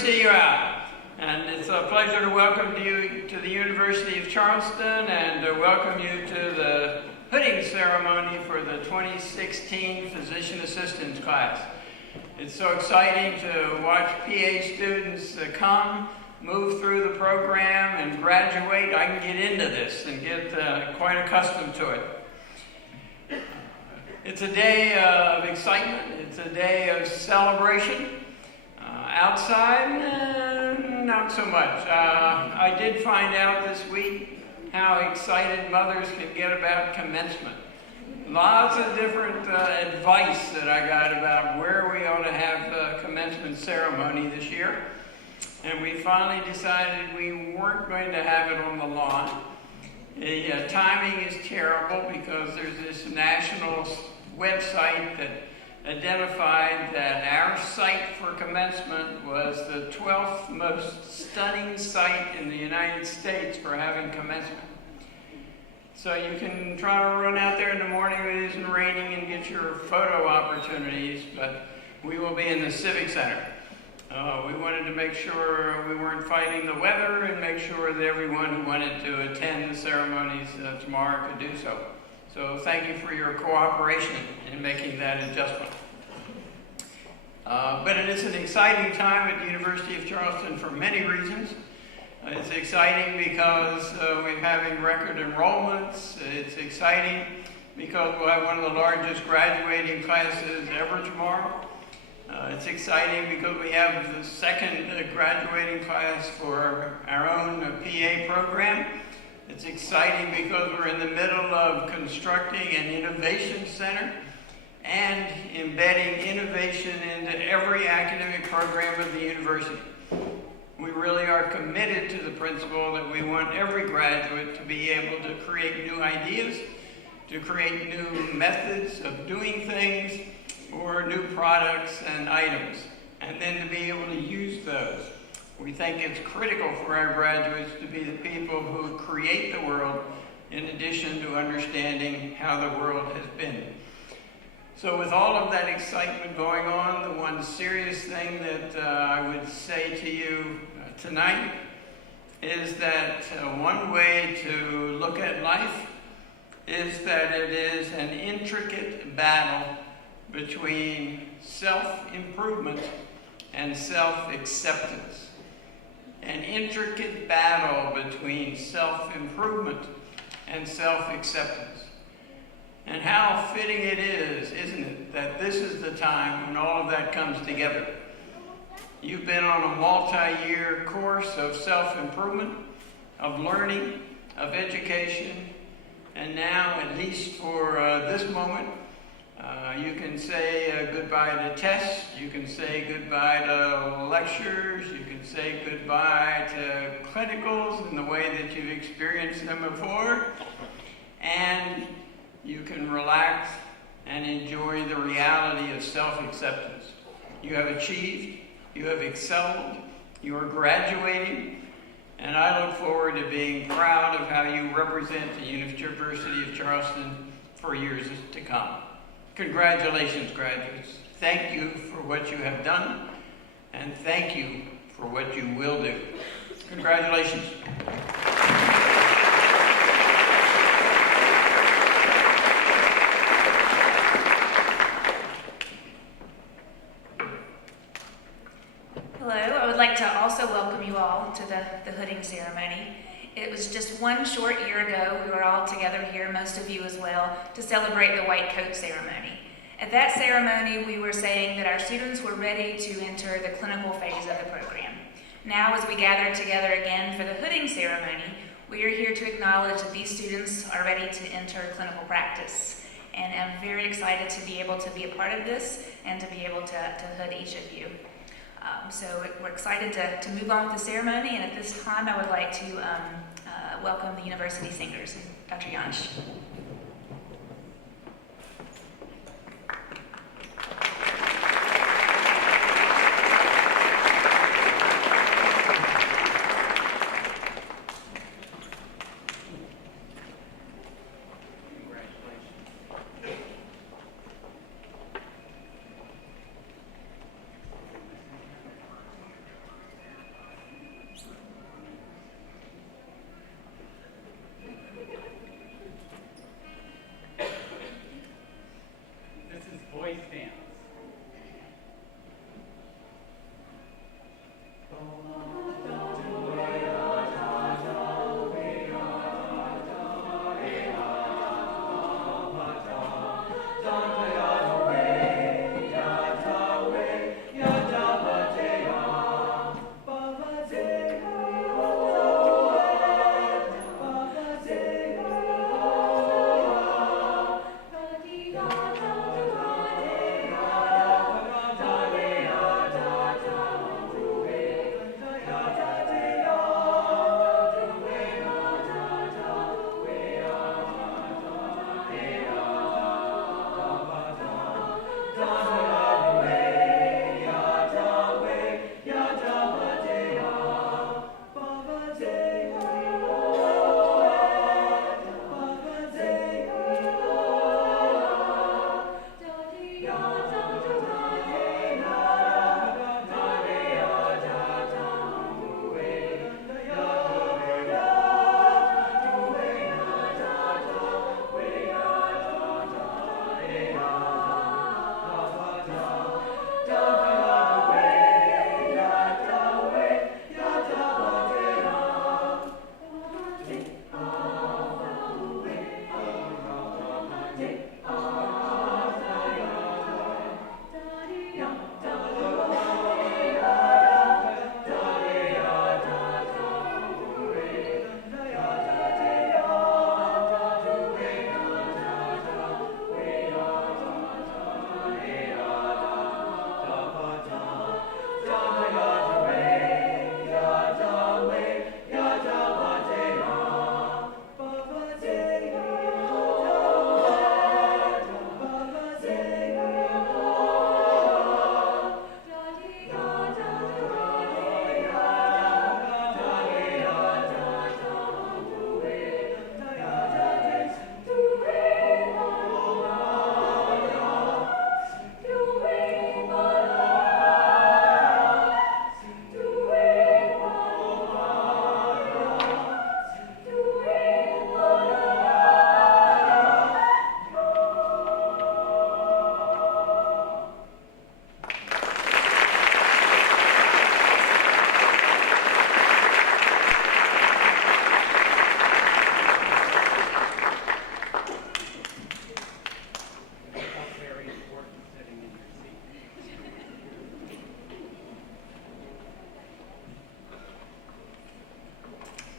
see you out. And it's a pleasure to welcome you to the University of Charleston and to welcome you to the hooding ceremony for the 2016 Physician Assistants class. It's so exciting to watch PA students come, move through the program, and graduate. I can get into this and get quite accustomed to it. It's a day of excitement. It's a day of celebration. Outside, not so much. I did find out this week how excited mothers can get about commencement. Lots of different advice that I got about where we ought to have the commencement ceremony this year. And we finally decided we weren't going to have it on the lawn. The timing is terrible because there's this national website that identified that our site for commencement was the 12th most stunning site in the United States for having commencement. So you can try to run out there in the morning when it isn't raining and get your photo opportunities, but we will be in the Civic Center. We wanted to make sure we weren't fighting the weather and make sure that everyone who wanted to attend the ceremonies tomorrow could do so. So thank you for your cooperation in making that adjustment. But it is an exciting time at the University of Charleston for many reasons. It's exciting because we're having record enrollments. It's exciting because we'll have one of the largest graduating classes ever tomorrow. It's exciting because we have the second graduating class for our own PA program. It's exciting because we're in the middle of constructing an innovation center and embedding innovation into every academic program of the university. We really are committed to the principle that we want every graduate to be able to create new ideas, to create new methods of doing things, or new products and items, and then to be able to use those. We think it's critical for our graduates to be the people who create the world in addition to understanding how the world has been. So with all of that excitement going on, the one serious thing that I would say to you tonight is that one way to look at life is that it is an intricate battle between self-improvement and self-acceptance. An intricate battle between self-improvement and self-acceptance. And how fitting it is, isn't it, that this is the time when all of that comes together. You've been on a multi-year course of self-improvement, of learning, of education, and now, at least for this moment, you can say goodbye to tests, you can say goodbye to lectures, you can say goodbye to clinicals in the way that you've experienced them before, and you can relax and enjoy the reality of self-acceptance. You have achieved, you have excelled, you are graduating, and I look forward to being proud of how you represent the University of Charleston for years to come. Congratulations, graduates. Thank you for what you have done, and thank you for what you will do. Congratulations. Hello, I would like to also welcome you all to the hooding ceremony. It was just one short year ago we were all together here, most of you as well, to celebrate the white coat ceremony. At that ceremony, we were saying that our students were ready to enter the clinical phase of the program. Now, as we gather together again for the hooding ceremony, we are here to acknowledge that these students are ready to enter clinical practice. And I'm very excited to be able to be a part of this and to be able to hood each of you. So we're excited to move on with the ceremony, and at this time I would like to welcome the university singers. Dr. Jansch.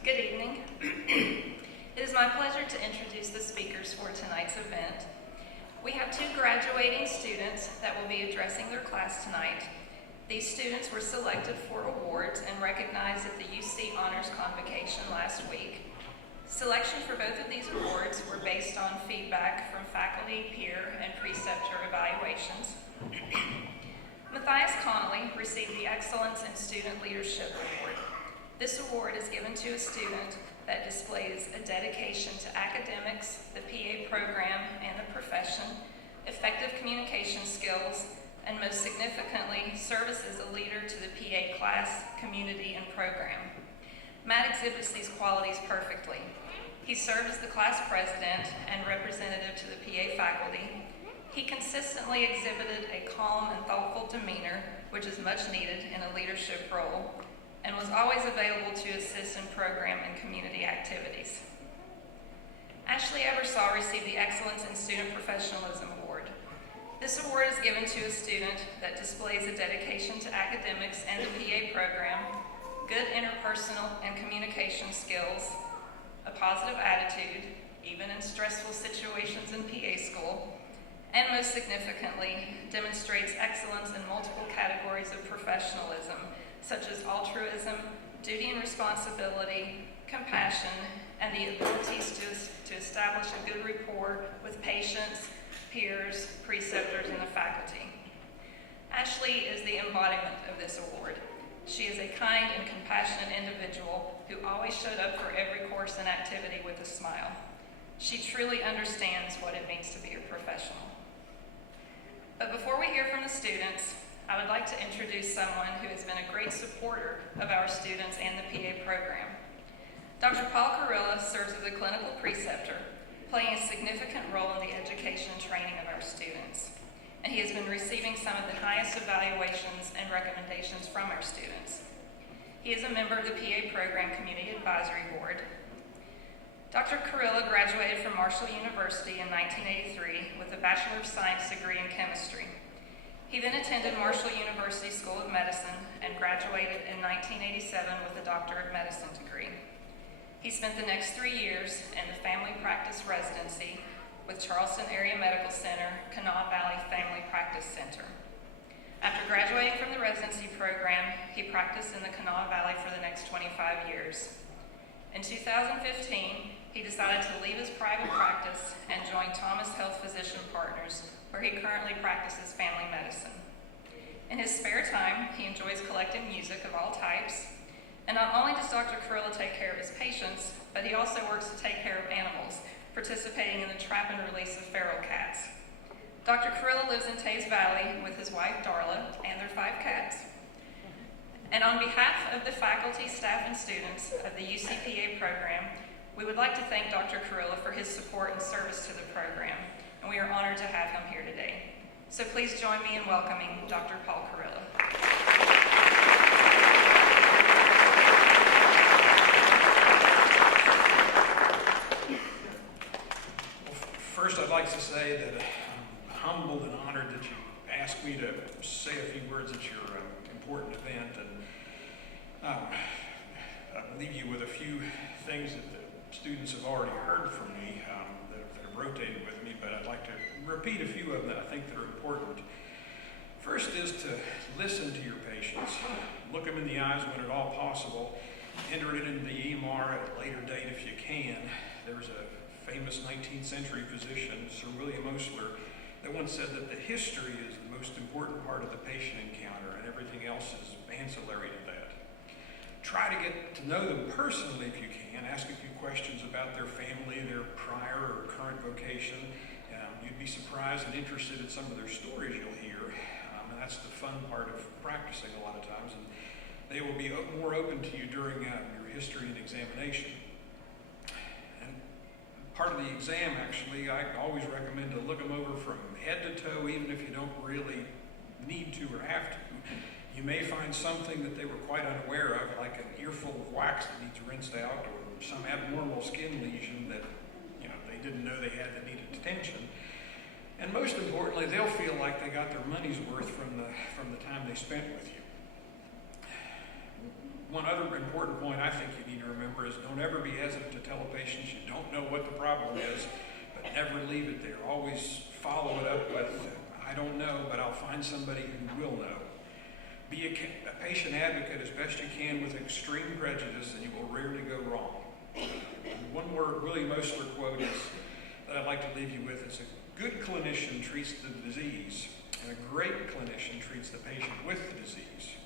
Good evening. It is my pleasure to introduce the speakers for tonight's event. We have two graduating students that will be addressing their class tonight. These students were selected for awards and recognized at the UC Honors Convocation last week. Selection for both of these awards were based on feedback from faculty, peer, and preceptor evaluations. Matthias Connolly received the Excellence in Student Leadership Award. This award is given to a student that displays a dedication to academics, the PA program, and the profession, effective communication skills, and most significantly, serves as a leader to the PA class, community, and program. Matt exhibits these qualities perfectly. He served as the class president and representative to the PA faculty. He consistently exhibited a calm and thoughtful demeanor, which is much needed in a leadership role, and was always available to assist in program and community activities. Ashley Ebersol received the Excellence in Student Professionalism Award. This award is given to a student that displays a dedication to academics and the PA program, good interpersonal and communication skills, a positive attitude, even in stressful situations in PA school, and most significantly, demonstrates excellence in multiple categories of professionalism, such as altruism, duty and responsibility, compassion, and the abilities to establish a good rapport with patients, peers, preceptors, and the faculty. Ashley is the embodiment of this award. She is a kind and compassionate individual who always showed up for every course and activity with a smile. She truly understands what it means to be a professional. But before we hear from the students, I would like to introduce someone who has been a great supporter of our students and the PA program. Dr. Paul Gorillaz serves as a clinical preceptor, playing a significant role in the education and training of our students. And he has been receiving some of the highest evaluations and recommendations from our students. He is a member of the PA Program Community Advisory Board. Dr. Gorillaz graduated from Marshall University in 1983 with a Bachelor of Science degree in chemistry. He then attended Marshall University School of Medicine and graduated in 1987 with a Doctor of Medicine degree. He spent the next 3 years in the family practice residency with Charleston Area Medical Center, Kanawha Valley Family Practice Center. After graduating from the residency program, he practiced in the Kanawha Valley for the next 25 years. In 2015, he decided to leave his private practice and join Thomas Health Physician Partners, where he currently practices family medicine. In his spare time, he enjoys collecting music of all types. And not only does Dr. Gorillaz take care of his patients, but he also works to take care of animals, participating in the trap and release of feral cats. Dr. Gorillaz lives in Taze Valley with his wife Darla and their 5 cats. And on behalf of the faculty, staff, and students of the UCPA program, we would like to thank Dr. Gorillaz for his support and service to the program, and we are honored to have him here today. So please join me in welcoming Dr. Paul Gorillaz. First, I'd like to say that I'm humbled and honored that you asked me to say a few words at your important event, and I'll leave you with a few things that the students have already heard from me that have rotated with me, but I'd like to repeat a few of them that I think that are important. First is to listen to your patients. Look them in the eyes when at all possible. Enter it into the EMR at a later date if you can. There was a famous 19th century physician, Sir William Osler, that once said that the history is the most important part of the patient encounter and everything else is ancillary to that. Try to get to know them personally if you can. Ask a few questions about their family, their prior or current vocation. You'd be surprised and interested in some of their stories you'll hear. And that's the fun part of practicing a lot of times. And they will be more open to you during your history and examination. And part of the exam, actually, I always recommend to look them over from head to toe, even if you don't really need to or have to. You may find something that they were quite unaware of, like an earful of wax that needs rinsed out, or some abnormal skin lesion that they didn't know they had that needed attention. And most importantly, they'll feel like they got their money's worth from the time they spent with you. One other important point I think you need to remember is don't ever be hesitant to tell a patient you don't know what the problem is, but never leave it there. Always follow it up with, I don't know, but I'll find somebody who will know. Be a patient advocate as best you can with extreme prejudice, and you will rarely go wrong. One more William Osler quote is that I'd like to leave you with. It's a good clinician treats the disease, and a great clinician treats the patient with the disease.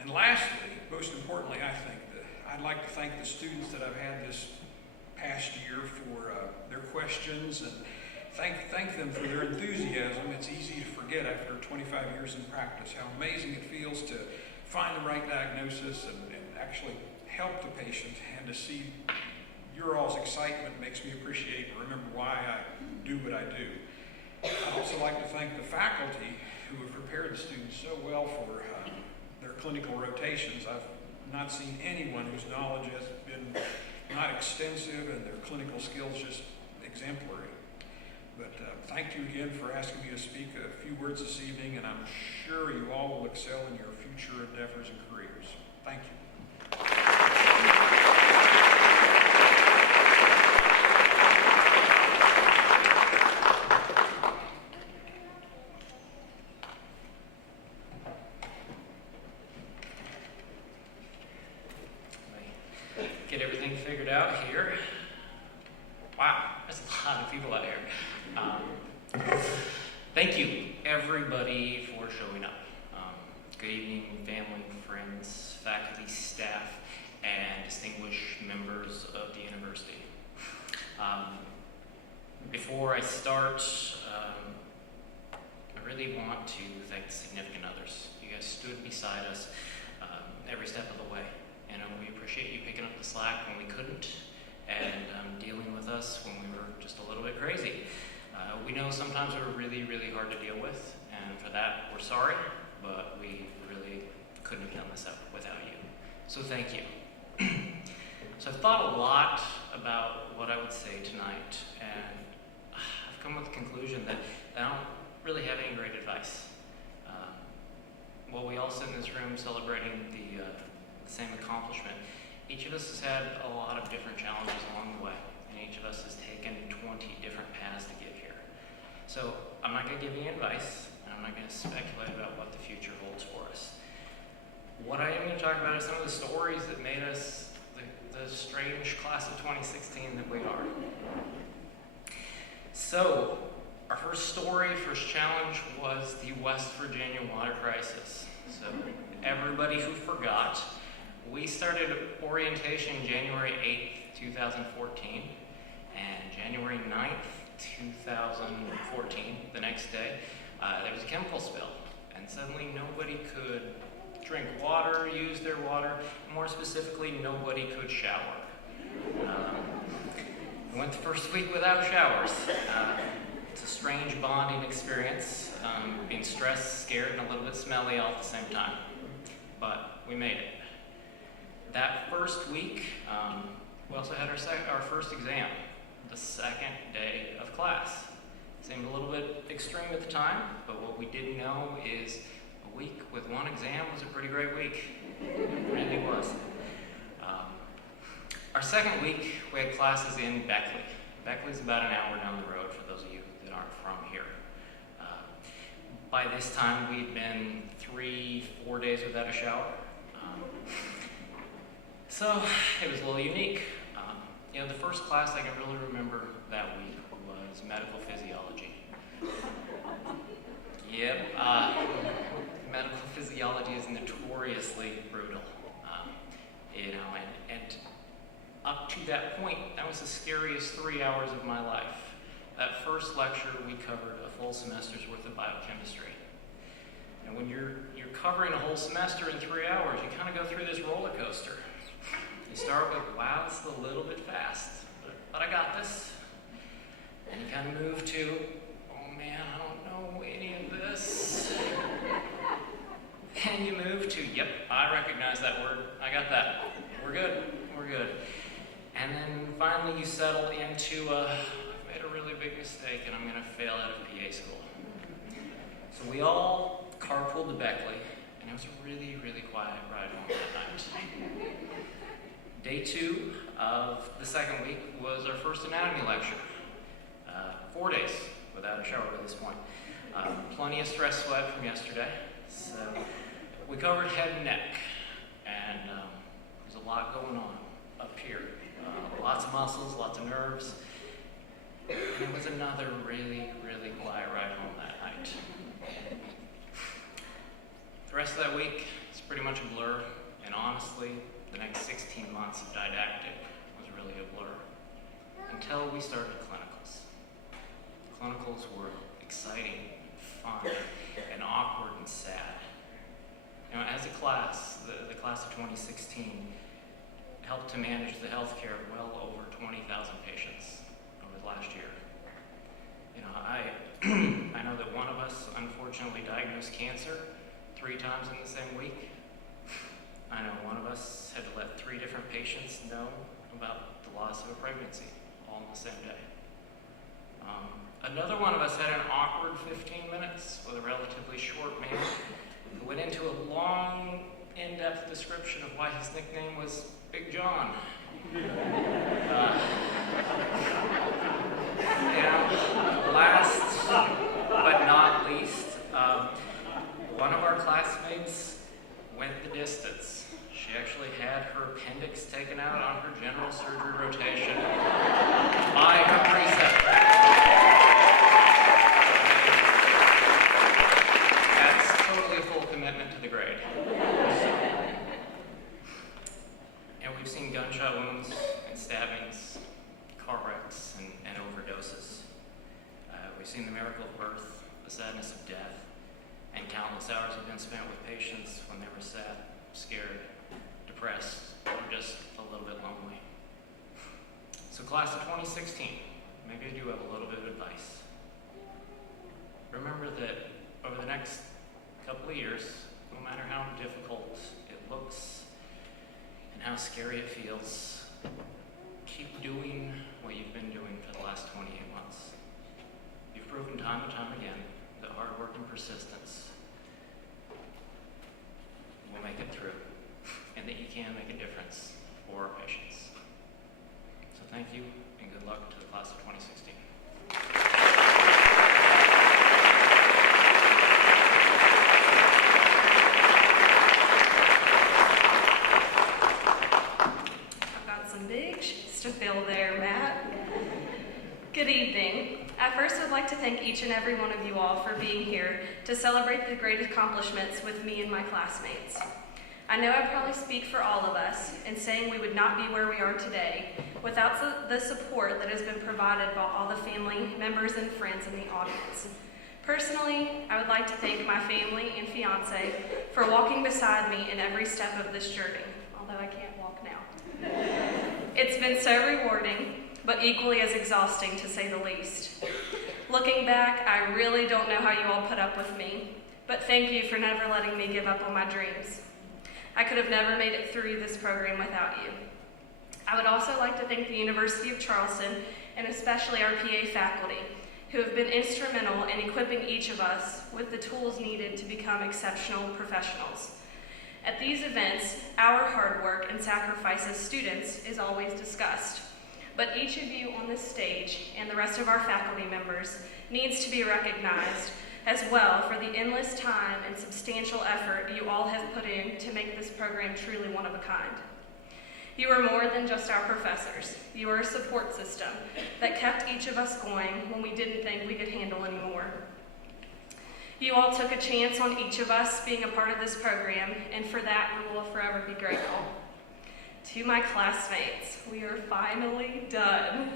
And lastly, most importantly, I think that I'd like to thank the students that I've had this past year for their questions, and thank them for their enthusiasm. It's easy to forget after 25 years in practice how amazing it feels to find the right diagnosis and actually help the patient, and to see your all's excitement makes me appreciate and remember why I do what I do. I'd also like to thank the faculty who have prepared the students so well for their clinical rotations. I've not seen anyone whose knowledge has been not extensive and their clinical skills just exemplary. But thank you again for asking me to speak a few words this evening, and I'm sure you all will excel in your future endeavors and careers. Thank you. Get everything figured out here. Wow, there's a lot of people out here. Thank you, everybody, for showing up. Good evening, family, friends, faculty, staff, and distinguished members of the university. Before I start, I really want to thank the significant others. You guys stood beside us every step of the way. We appreciate you picking up the slack when we couldn't, and dealing with us when we were just a little bit crazy. We know sometimes we're really, really hard to deal with, and for that, we're sorry, but we really couldn't have done this without you. So thank you. So I've thought a lot about what I would say tonight, and I've come with the conclusion that I don't really have any great advice. While we all sit in this room celebrating the same accomplishment, each of us has had a lot of different challenges along the way, and each of us has taken 20 different paths to get here. So I'm not going to give you advice, and I'm not going to speculate about what the future holds for us. What I am going to talk about is some of the stories that made us the strange class of 2016 that we are. So our first story, first challenge, was the West Virginia water crisis. So everybody who forgot, we started orientation January 8th, 2014, and January 9th, 2014, the next day, there was a chemical spill, and suddenly nobody could drink water, use their water, and more specifically, nobody could shower. We went the first week without showers. It's a strange bonding experience, being stressed, scared, and a little bit smelly all at the same time, but we made it. That first week, we also had our first exam, the second day of class. class. Seemed a little bit extreme at the time, but what we didn't know is a week with one exam was a pretty great week. It really was. Our second week, we had classes in Beckley. Beckley's about an hour down the road for those of you that aren't from here. By this time, we'd been 3-4 days without a shower. So it was a little unique. The first class I can really remember that week was medical physiology. Yep, medical physiology is notoriously brutal. And up to that point, that was the scariest 3 hours of my life. That first lecture, we covered a full semester's worth of biochemistry. And when you're covering a whole semester in 3 hours, you kind of go through this roller coaster. You start with, wow, this is a little bit fast, but I got this. And you kind of move to, oh man, I don't know any of this. And you move to, yep, I recognize that word. I got that. We're good. And then finally you settle into, I've made a really big mistake and I'm going to fail out of PA school. So we all carpooled to Beckley, and it was a really, really quiet ride home that night. Day 2 of the second week was our first anatomy lecture. 4 days without a shower by this point. Plenty of stress sweat from yesterday. So we covered head and neck, and there's a lot going on up here. Lots of muscles, lots of nerves. And it was another really, really quiet ride home that night. The rest of that week is pretty much a blur, and honestly, the next 16 months of didactic was really a blur. Until we started clinicals. Clinicals were exciting, fun, and awkward and sad. As a class, the class of 2016 helped to manage the healthcare of well over 20,000 patients over the last year. I know that one of us unfortunately diagnosed cancer 3 times in the same week. I know one of us had to let 3 different patients know about the loss of a pregnancy all in the same day. Another one of us had an awkward 15 minutes with a relatively short man who went into a long, in-depth description of why his nickname was Big John. Last but not least, one of our classmates went the distance. She actually had her appendix taken out on her general surgery rotation by her preceptor. That's totally a full commitment to the grade. And we've seen gunshot wounds and stabbings, car wrecks, and overdoses. We've seen the miracle of birth, the sadness of death, and countless hours have been spent with patients when they were sad, scared, depressed, or just a little bit lonely. So class of 2016, maybe I do have a little bit of advice. Remember that over the next couple of years, no matter how difficult it looks and how scary it feels, keep doing what you've been doing for the last 28 months. You've proven time and time again that hard work and persistence will make it through, and that you can make a difference for our patients. So thank you, and good luck to the class of 2016. I've got some big shoes to fill there, Matt. Good evening. I first would like to thank each and every one of you all for being here to celebrate the great accomplishments with me and my classmates. I know I probably speak for all of us in saying we would not be where we are today without the support that has been provided by all the family members and friends in the audience. Personally, I would like to thank my family and fiance for walking beside me in every step of this journey, although I can't walk now. It's been so rewarding, but equally as exhausting to say the least. Looking back, I really don't know how you all put up with me, but thank you for never letting me give up on my dreams. I could have never made it through this program without you. I would also like to thank the University of Charleston and especially our PA faculty, who have been instrumental in equipping each of us with the tools needed to become exceptional professionals. At these events, our hard work and sacrifice as students is always discussed, but each of you on this stage and the rest of our faculty members needs to be recognized as well for the endless time and substantial effort you all have put in to make this program truly one of a kind. You are more than just our professors. You are a support system that kept each of us going when we didn't think we could handle anymore. You all took a chance on each of us being a part of this program, and for that we will forever be grateful. To my classmates, we are finally done.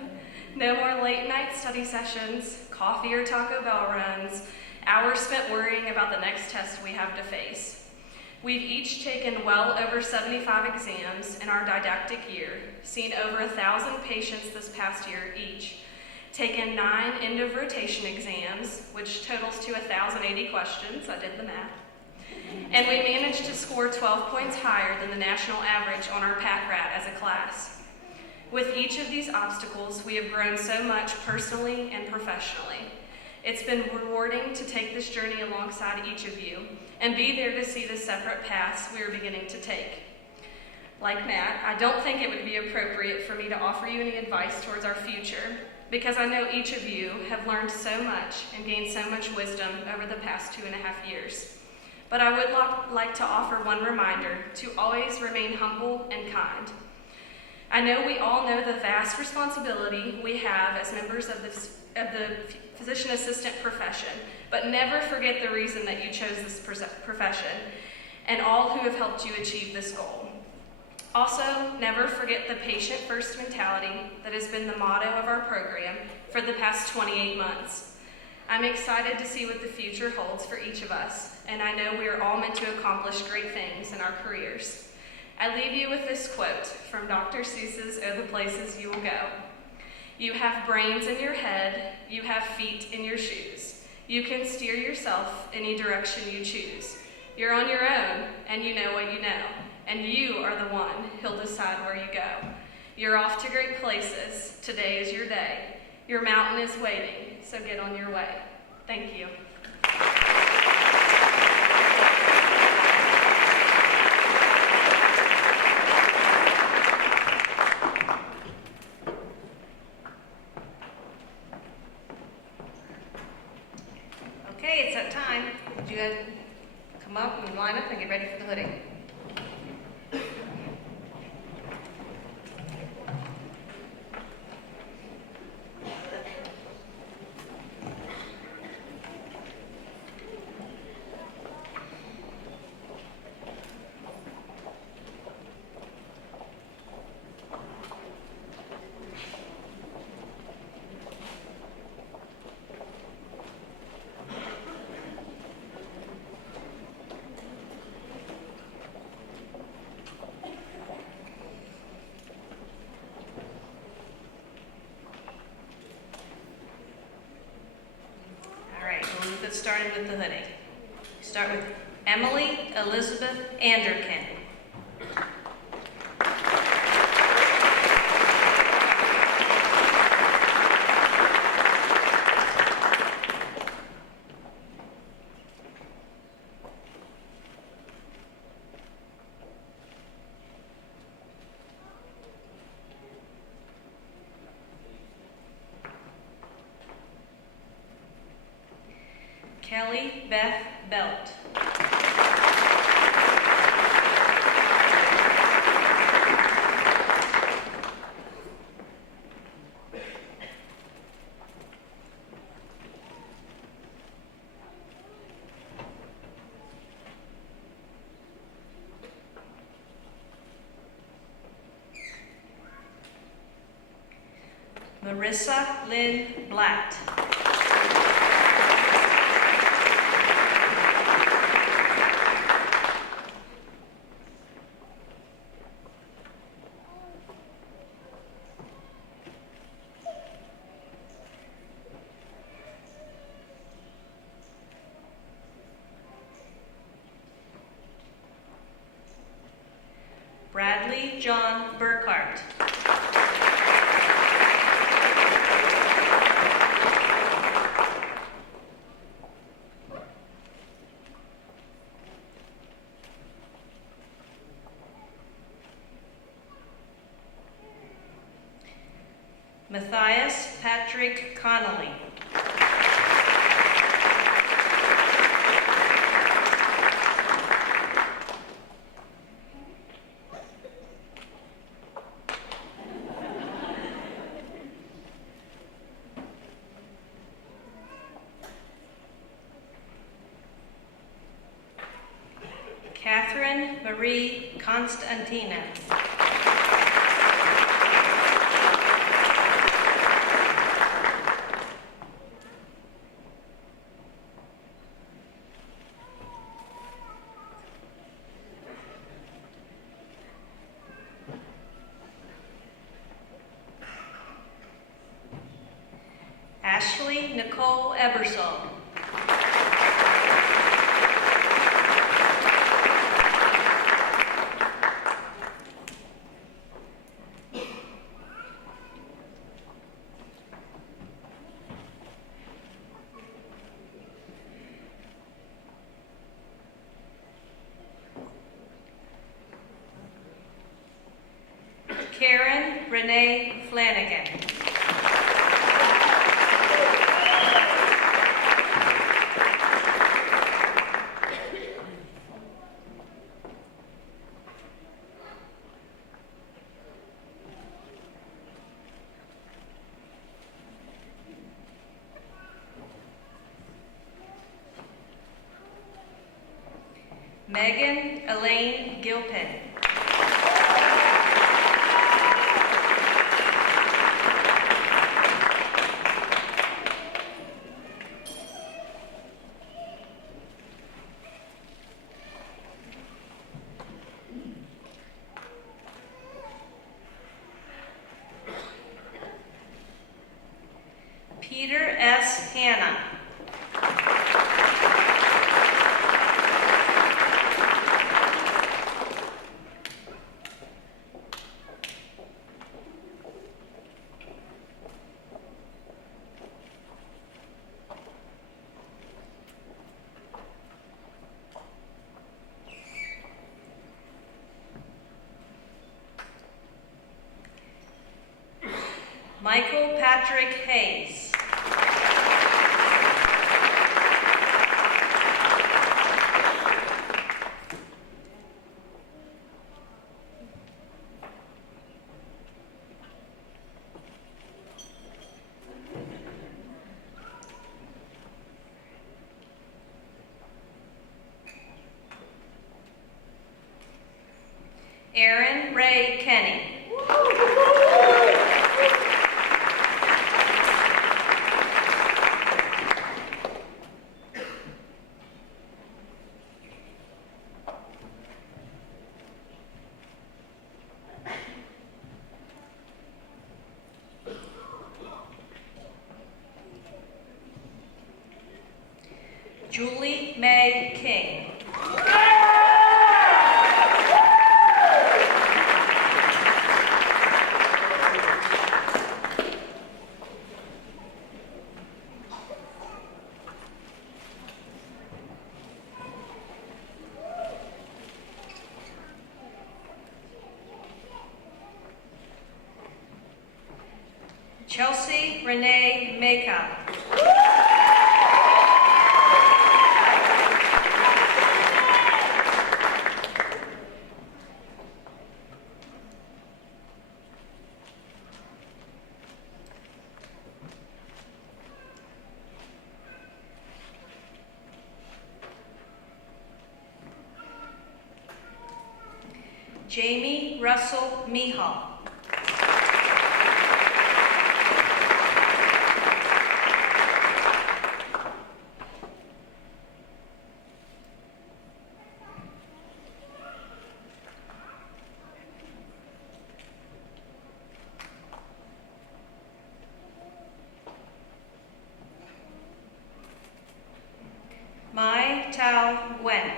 No more late night study sessions, coffee or Taco Bell runs, hours spent worrying about the next test we have to face. We've each taken well over 75 exams in our didactic year, seen over 1,000 patients this past year each, taken 9 end of rotation exams, which totals to 1,080 questions, I did the math, and we managed to score 12 points higher than the national average on our PAC-RAT as a class. With each of these obstacles, we have grown so much personally and professionally. It's been rewarding to take this journey alongside each of you and be there to see the separate paths we are beginning to take. Like Matt, I don't think it would be appropriate for me to offer you any advice towards our future, because I know each of you have learned so much and gained so much wisdom over the past 2.5 years. But I would like to offer one reminder to always remain humble and kind. I know we all know the vast responsibility we have as members of the physician assistant profession, but never forget the reason that you chose this profession and all who have helped you achieve this goal. Also, never forget the patient-first mentality that has been the motto of our program for the past 28 months. I'm excited to see what the future holds for each of us, and I know we are all meant to accomplish great things in our careers. I leave you with this quote from Dr. Seuss's "Oh, the Places You Will Go." You have brains in your head, you have feet in your shoes. You can steer yourself any direction you choose. You're on your own, and you know what you know, and you are the one who'll decide where you go. You're off to great places. Today is your day. Your mountain is waiting, so get on your way. Thank you. Okay, it's that time. Would you guys come up and line up and get ready for the hooding? We'll get started with the hooding. Start with Emily Elizabeth Anderkin. Kelly Beth Belt. Marissa Lynn Blatt. Bradley John Burkhart. Patrick Connolly. Catherine Marie Constantina. Ashley Nicole Ebersol. Karen Renee Flanagan. Megan Elaine Gilpin. Peter S. Hanna. Michael Patrick Hayes. Aaron Ray Kenny. Julie May King. Chelsea Renee Maycott. Jamie Russell Mihal. Mai Tao Wen.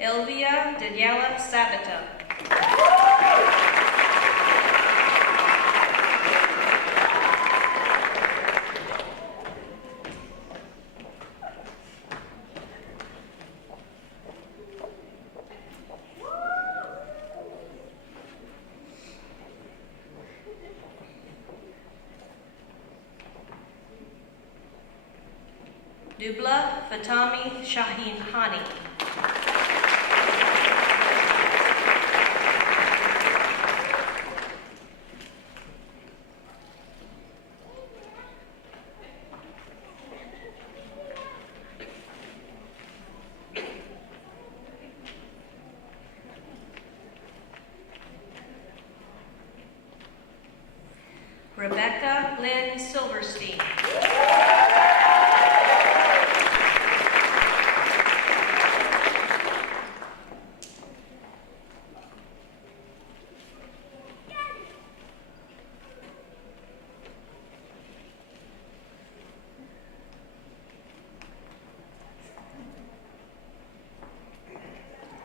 Elvia Daniela Sabato. Dubla Fatami Shaheen Hani. Rebecca Lynn Silverstein.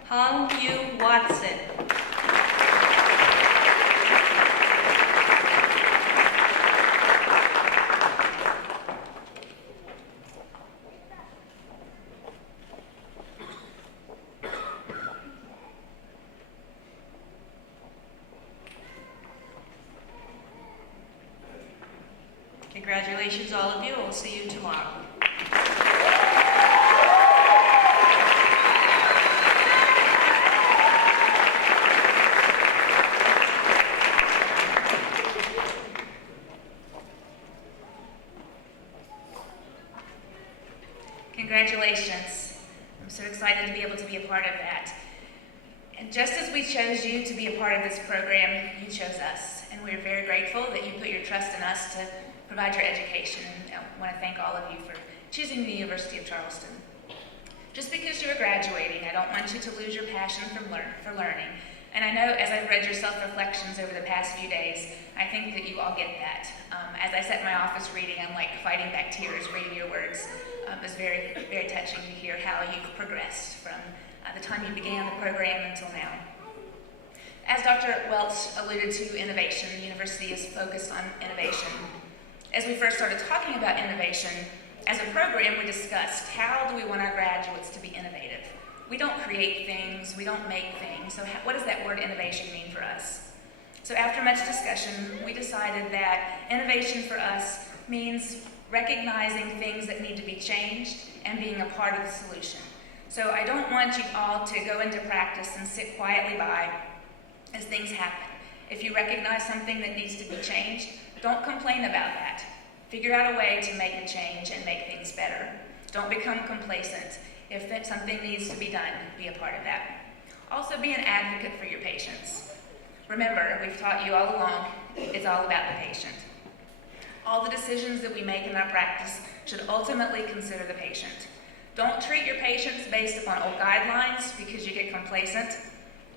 Hong Yu Watson. Congratulations, all of you. We'll see you tomorrow. Congratulations. I'm so excited to be able to be a part of that. And just as we chose you to be a part of this program, you chose us. And we're very grateful that you put your trust in us to provide your education. And I want to thank all of you for choosing the University of Charleston. Just because you are graduating, I don't want you to lose your passion for learning. And I know as I've read your self-reflections over the past few days, I think that you all get that. As I sat in my office reading, I'm like fighting back tears reading your words. It was very, very touching to hear how you've progressed from the time you began the program until now. As Dr. Welch alluded to innovation, the university is focused on innovation. As we first started talking about innovation, as a program we discussed how do we want our graduates to be innovative. We don't create things, we don't make things, so what does that word innovation mean for us? So after much discussion, we decided that innovation for us means recognizing things that need to be changed and being a part of the solution. So I don't want you all to go into practice and sit quietly by as things happen. If you recognize something that needs to be changed, don't complain about that. Figure out a way to make a change and make things better. Don't become complacent. If something needs to be done, be a part of that. Also be an advocate for your patients. Remember, we've taught you all along, it's all about the patient. All the decisions that we make in our practice should ultimately consider the patient. Don't treat your patients based upon old guidelines because you get complacent.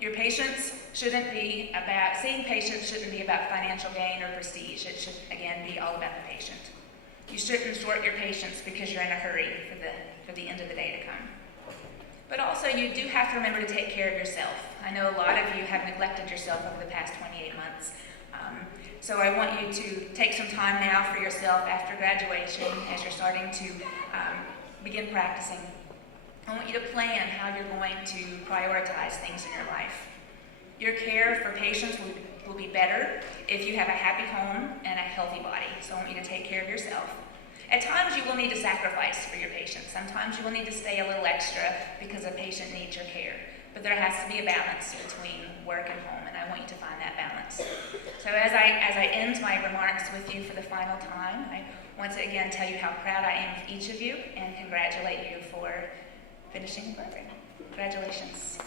Your patients shouldn't be about, seeing patients shouldn't be about financial gain or prestige. It should, again, be all about the patient. You shouldn't short your patients because you're in a hurry for the end of the day to come. But also, you do have to remember to take care of yourself. I know a lot of you have neglected yourself over the past 28 months. So I want you to take some time now for yourself after graduation as you're starting to begin practicing. I want you to plan how you're going to prioritize things in your life. Your care for patients will be better if you have a happy home and a healthy body. So I want you to take care of yourself. At times you will need to sacrifice for your patients. Sometimes you will need to stay a little extra because a patient needs your care. But there has to be a balance between work and home, and I want you to find that balance. So as I end my remarks with you for the final time, I want to again tell you how proud I am of each of you and congratulate you for finishing the program. Congratulations.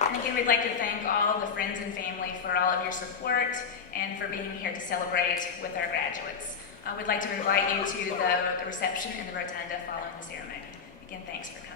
And again, we'd like to thank all the friends and family for all of your support and for being here to celebrate with our graduates. We'd like to invite you to the reception in the rotunda following the ceremony. Again, thanks for coming.